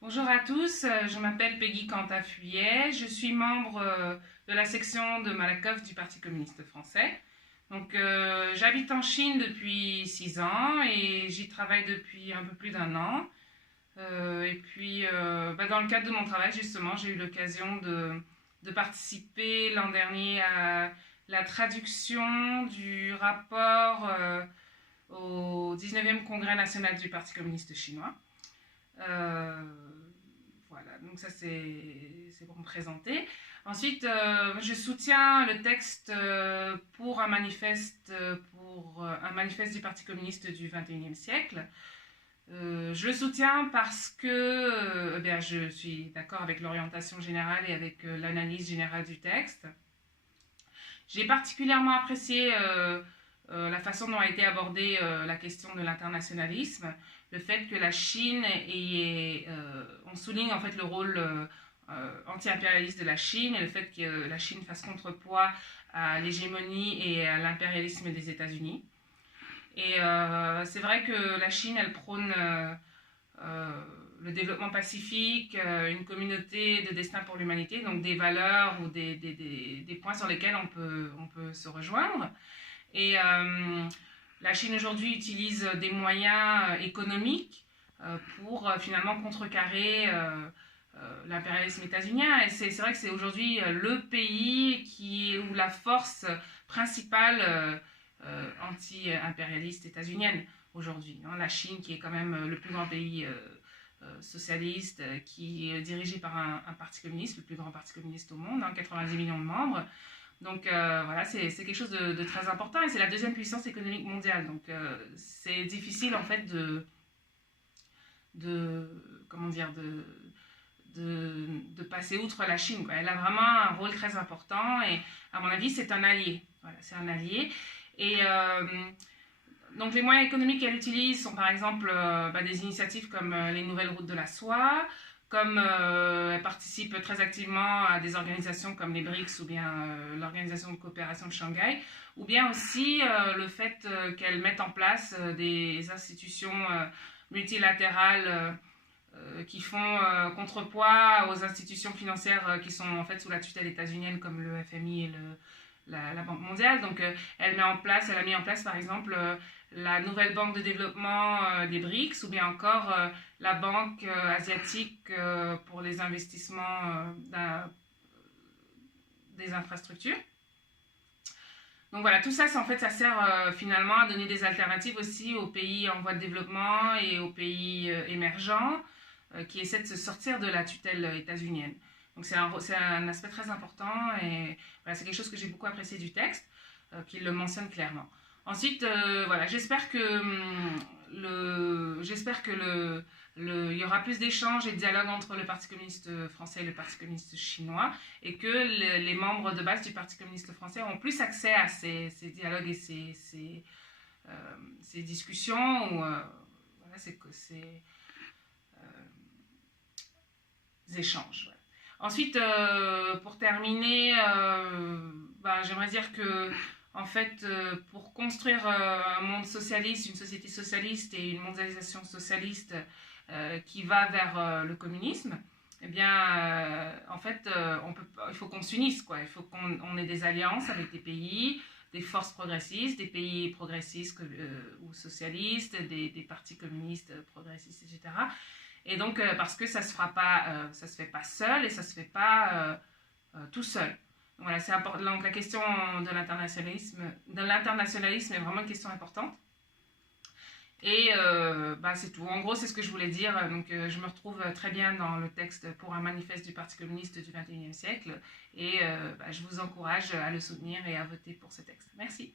Bonjour à tous, je m'appelle Peggy Cantat-Fuyet, je suis membre de la section de Malakoff du Parti communiste français. Donc j'habite en Chine depuis 6 ans et j'y travaille depuis un peu plus d'un an. Dans le cadre de mon travail justement, j'ai eu l'occasion de participer l'an dernier à la traduction du rapport au 19e Congrès national du Parti communiste chinois. Euh, voilà, donc ça c'est pour me présenter. Ensuite, je soutiens le texte pour un manifeste du Parti communiste du 21e siècle. Je le soutiens parce que je suis d'accord avec l'orientation générale et avec l'analyse générale du texte. J'ai particulièrement apprécié la façon dont a été abordée la question de l'internationalisme, le fait que la Chine on souligne en fait le rôle anti-impérialiste de la Chine et le fait que la Chine fasse contrepoids à l'hégémonie et à l'impérialisme des États-Unis. Et c'est vrai que la Chine, elle prône le développement pacifique, une communauté de destin pour l'humanité, donc des valeurs ou des points sur lesquels on peut se rejoindre. Et la Chine aujourd'hui utilise des moyens économiques pour finalement contrecarrer l'impérialisme états-unien. Et c'est vrai que c'est aujourd'hui le pays où la force principale anti-impérialiste états-unienne aujourd'hui. Hein. La Chine qui est quand même le plus grand pays socialiste, qui est dirigé par un parti communiste, le plus grand parti communiste au monde, hein, 90 millions de membres. Donc voilà, c'est quelque chose de très important et c'est la deuxième puissance économique mondiale. Donc c'est difficile en fait comment dire, de passer outre la Chine, quoi. Elle a vraiment un rôle très important et à mon avis c'est un allié. Voilà, c'est un allié. Et donc les moyens économiques qu'elle utilise sont par exemple des initiatives comme les nouvelles routes de la soie, comme elle participe très activement à des organisations comme les BRICS ou bien l'Organisation de coopération de Shanghai, ou bien aussi le fait qu'elle mette en place des institutions multilatérales qui font contrepoids aux institutions financières qui sont en fait sous la tutelle états-unienne comme le FMI et la Banque mondiale. Donc elle a mis en place par exemple la nouvelle banque de développement des BRICS ou bien encore la banque asiatique pour les investissements des infrastructures. Donc voilà, tout ça, en fait, ça sert finalement à donner des alternatives aussi aux pays en voie de développement et aux pays émergents qui essaient de se sortir de la tutelle états-unienne. Donc c'est un aspect très important et voilà, c'est quelque chose que j'ai beaucoup apprécié du texte, qu'il le mentionne clairement. Ensuite, voilà, j'espère que il y aura plus d'échanges et de dialogues entre le Parti communiste français et le Parti communiste chinois et que les membres de base du Parti communiste français auront plus accès à ces dialogues et ces discussions où voilà, ces échanges. Ouais. Ensuite, pour terminer, j'aimerais dire que en fait, pour construire un monde socialiste, une société socialiste et une mondialisation socialiste qui va vers le communisme, eh bien, en fait, il faut qu'on s'unisse, quoi. Il faut qu'on ait des alliances avec des pays, des forces progressistes, des pays progressistes ou socialistes, des partis communistes progressistes, etc. Et donc, parce que ça se fait pas seul et ça se fait pas tout seul. Voilà, c'est important. Donc la question de l'internationalisme est vraiment une question importante. Et c'est tout. En gros, c'est ce que je voulais dire. Donc, je me retrouve très bien dans le texte pour un manifeste du Parti communiste du 21e siècle. Et je vous encourage à le soutenir et à voter pour ce texte. Merci.